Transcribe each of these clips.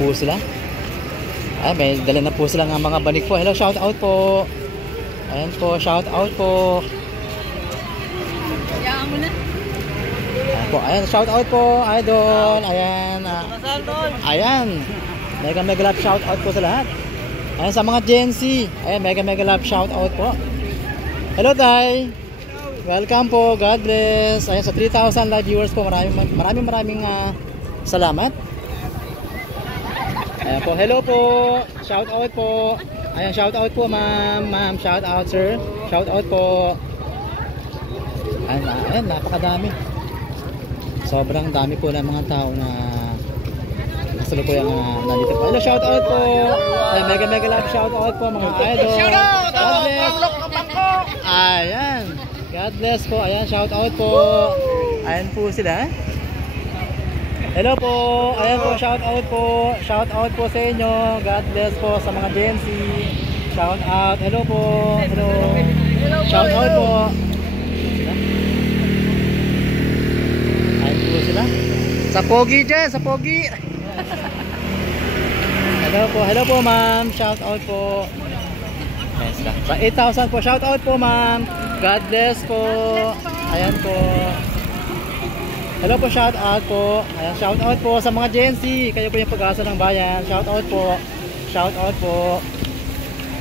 po sila. Ay, may dala na po sila ng mga banig po. Hello, shout out po. Ayan po, shout out po. Hayaan mo na. Ayan po, ayan, shout out po, idol. Ayan. Ayan. Mega love shout out po sa lahat. Ayan sa mga Gen Z. Ayan, mega love shout out po. Hello, Tay. Welcome po. God bless. Ayan, sa 3,000 live viewers po. Maraming salamat. Ayan po, hello po. Shout out po. Ayan, shout out po, ma'am. Shout out, sir. Shout out po. Ayan, napakadami. Sobrang dami po ng mga tao na kasalukuyan nandito po. Hello, shout out po. Ayan, mega love shout out po, mga idol. God bless. Ayan. God bless po. Ayan, shout out po. Ayan po sila. Hello po. Ayan po, shout out po. Shout out po sa inyo. God bless po sa mga Gen Z. Shout out. Hello po. Hello. Shout out po. Ayan po sila. Sa Pogi dyan, sa Pogi. Hello po ma'am. Shout out po. Sa 8,000 po. Shout out po ma'am. God bless po. Ayan po. Hello po, shout out po. Ayan, shout out po sa mga Gen Z. Kayo po yung pag-asa ng bayan. Shout out po. Shout out po.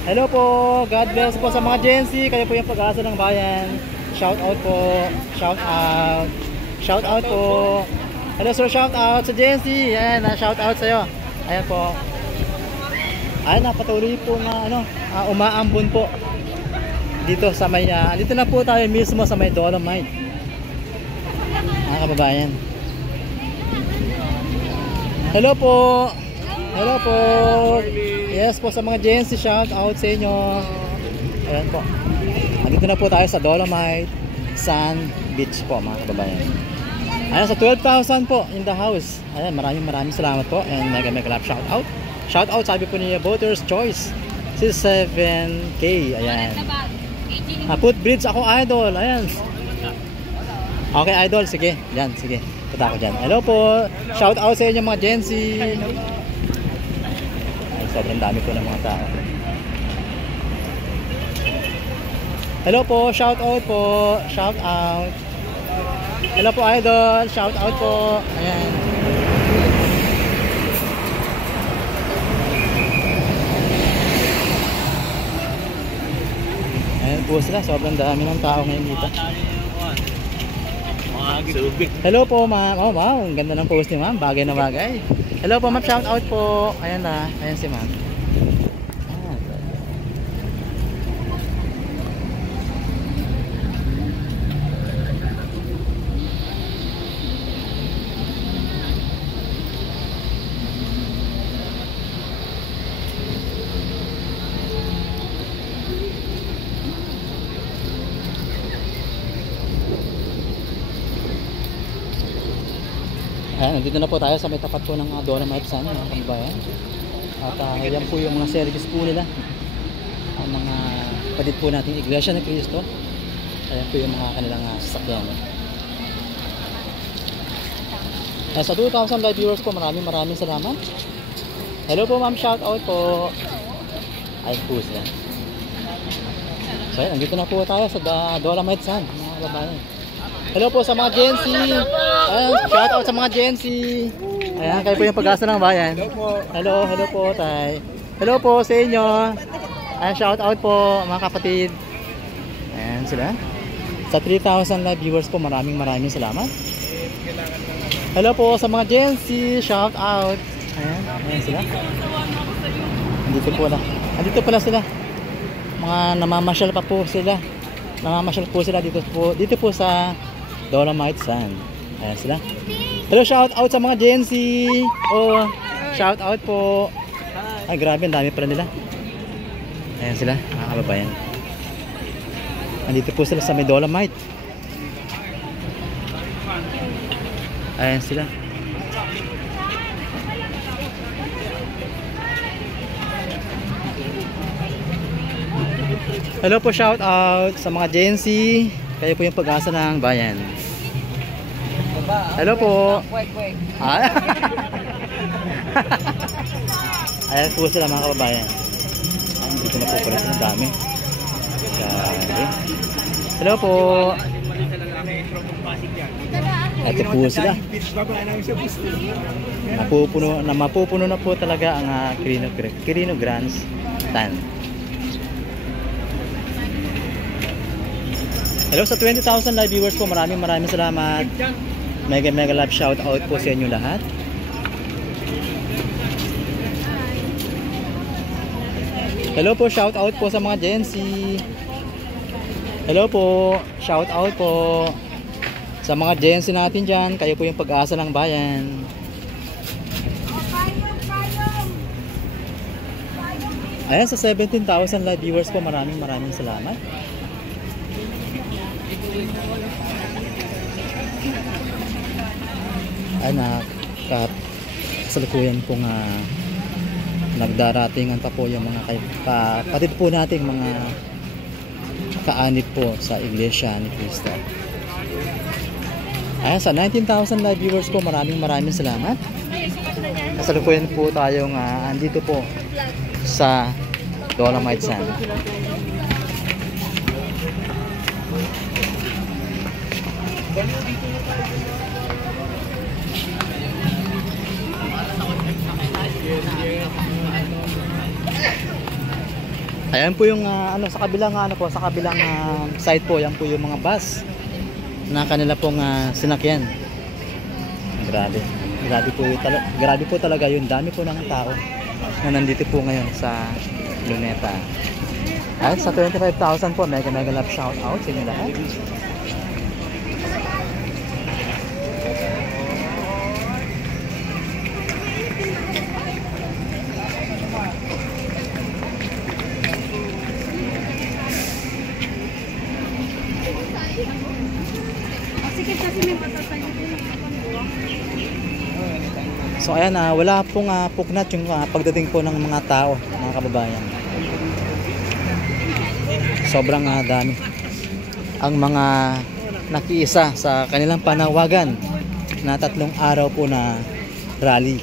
Hello po. God bless po sa mga Gen Z. Kayo po yung pag-asa ng bayan. Shout out po. Shout out. Shout out po. Hello sir, shout out sa Gen Z. Ayan, shout out sa iyo. Ayan po. Ayan, napatuloy po nga umaambon po dito sa may dito na po tayo mismo sa may Dolomite, mga kababayan. Hello po. Hello po. Yes po sa mga Gen Z, shout out sa inyo. Ayan po. Dito na po tayo sa Dolomite Sand Beach po, mga kababayan. Ayan, sa 12,000 po in the house. Ayan, maraming salamat po. And mega love shout out. Shout out, sabi po niya, Voters Choice 7K. Ayan. Footbridge ako, idol. Ayan. Okay, idol. Sige. Yan, sige. Punta ako dyan. Hello po. Shout out sa inyo mga Gen Z. Ay, sobrang dami po ng mga tao. Hello po. Shout out po. Shout out. Hello po, idol. Shout out po. Ayan. Ayan po sila. Sobrang dami ng tao ngayon dito. Hello po, ma'am. Oh, wow. Ang ganda ng post ni ma'am. Bagay na bagay. Hello po, ma'am. Shout out po. Ayan na. Ayan si ma'am. Ayan, nandito na po tayo sa may tapat po ng Dolomite Sand, mga kababayan. At yan po yung mga service po nila. Ang mga padit po natin Iglesia ni Cristo. Ayan po yung mga kanilang sasakyan. Sa 2,000 live viewers po, maraming salamat. Hello po ma'am, shout out po. Ayan po sila. So ayan, nandito na po tayo sa Dolomite Sand, mga kababayan. Hello po sa mga Gen Z. Ayan, shout out sa mga Gen Z. Ayan, kayo po yung pag-asa ng bayan. Hello po, tay. Hello po sa inyo. Ayan, shout out po mga kapatid. Ayan sila. Sa 3,000 live viewers po, maraming salamat. Hello po sa mga Gen Z. Shout out. Ayan sila. Andito pala sila. Mga namamasyal pa po sila. Namamasyal po sila dito po sa Dolomite Sand. Ayan sila. Hello, shout out sa mga Gen Z. Oh, shout out po. Ay, grabe, ang dami pala nila. Ayan sila, mga kababayan. Andito po sila sa may Dolomite. Ayan sila. Hello po, shout out sa mga Gen Z. Kayo po yung pag-asa ng bayan. Hello po. Ayan po sila mga kababayan. Hindi ko na po pala ang dami. Grabe. Hello po. Ito po sila. Mapupuno na po talaga ang Quirino Grandstand. Hello sa 20,000 live viewers po. Maraming salamat. Mega love shout out po sa inyo lahat. Hello po, shout out po sa mga Gen Z. Hello po, shout out po sa mga Gen Z natin dyan. Kayo po yung pag-asa ng bayan. Ayan, sa 17,000 live viewers po, maraming salamat. Anak, kasalukuyan pong nagdaratingan pa po yung mga kapatid po nating mga kaanib po sa Iglesia ni Cristo. Ayan, sa 19,000 live viewers po, maraming salamat. Kasalukuyan po tayong andito po sa Dolomite Sand. Ayan po yung sa kabilang side po, yan po yung mga bus na kanila pong sinakyan. Grabe po talaga yung dami po ng tao na nandito po ngayon sa Luneta. Ayan, sa 25,000 po, mega love shout out sa inyo lahat. So ayan, wala pong puknat yung pagdating po ng mga tao, mga kababayan. Sobrang dami ang mga nakiisa sa kanilang panawagan na 3 araw po na rally.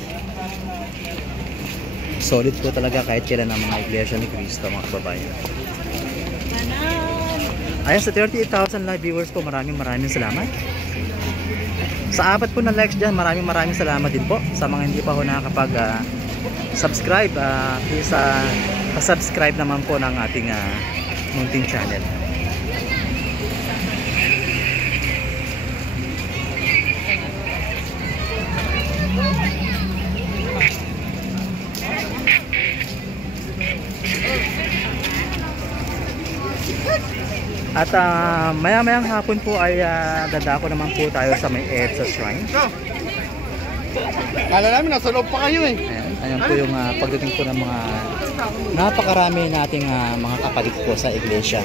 Solid po talaga kahit kailan ang mga Iglesia ni Cristo, mga kababayan. Ayan, sa 38,000 live viewers po, maraming salamat. Sa 4 po na likes dyan, maraming salamat din po. Sa mga hindi pa ho nakakapag-subscribe, please subscribe naman po ng ating munting channel. At maya-mayang hapon po ay dadako naman po tayo sa may EDSA Shrine. Kala namin nasa loob pa kayo eh. Ayan po yung pagdating po ng mga napakarami nating mga kapatid po sa iglesia.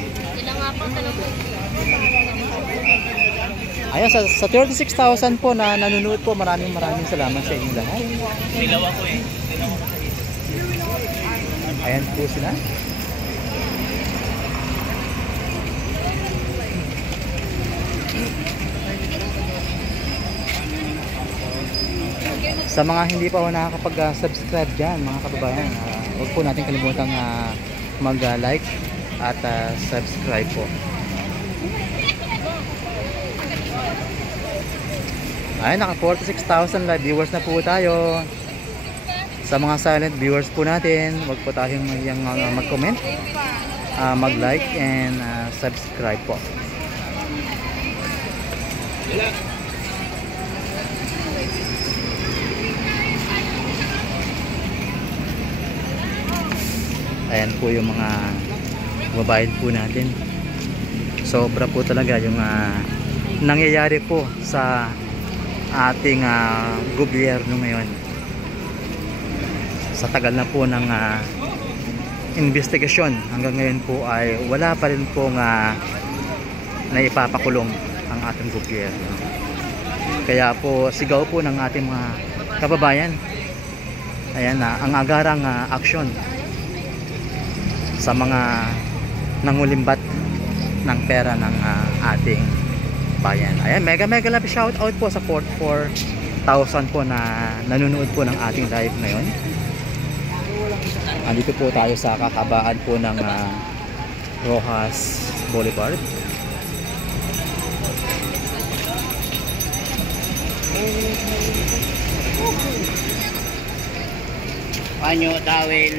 Ayan, sa 36,000 po na nanonood po, maraming salamat sa inyo lahat. Silaw ako eh. Ayan po sila. Sa mga hindi pa ho nakakapag-subscribe dyan, mga kababayan, huwag po natin kalimutang mag-like at subscribe po. Ay, naka 46,000 live viewers na po tayo. Sa mga silent viewers po natin, huwag po tayong mag-comment, mag-like and subscribe po. Ayan po yung mga babayad po natin. Sobra po talaga yung nangyayari po sa ating gobyerno ngayon. Sa tagal na po ng investigasyon, hanggang ngayon po ay wala pa rin po naipapakulong ang ating gobyerno. Kaya po sigaw po ng ating mga kababayan, ayan ang agarang aksyon sa mga nangulimbat ng pera ng ating bayan. Ayan, mega love shout out po sa 44,000 po na nanonood po ng ating live ngayon. Andito po tayo sa kakabaan po ng Rojas Boulevard. Panyo, towel.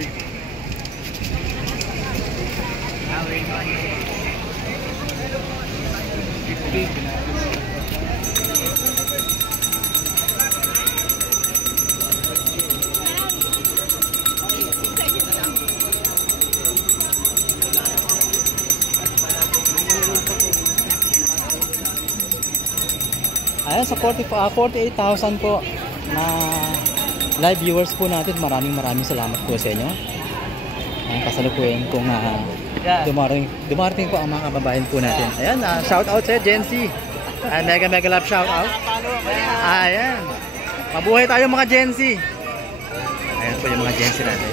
Towel, panyo. Ayan, sa 48,000 po na live viewers po natin. Maraming salamat po sa inyo. Ang kasalukuyan kung dumarating po ang mga kababayan po natin. Ayan, shout out sa Jency. Mega love shout out. Ayan. Mabuhay tayo mga Jency. Ayan po yung mga Jency natin.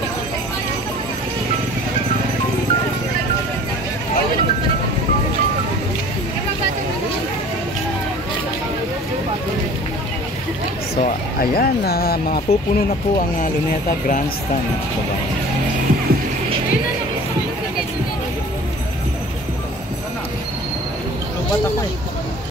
So, ayan, mga pupuno na po ang Luneta Grandstand.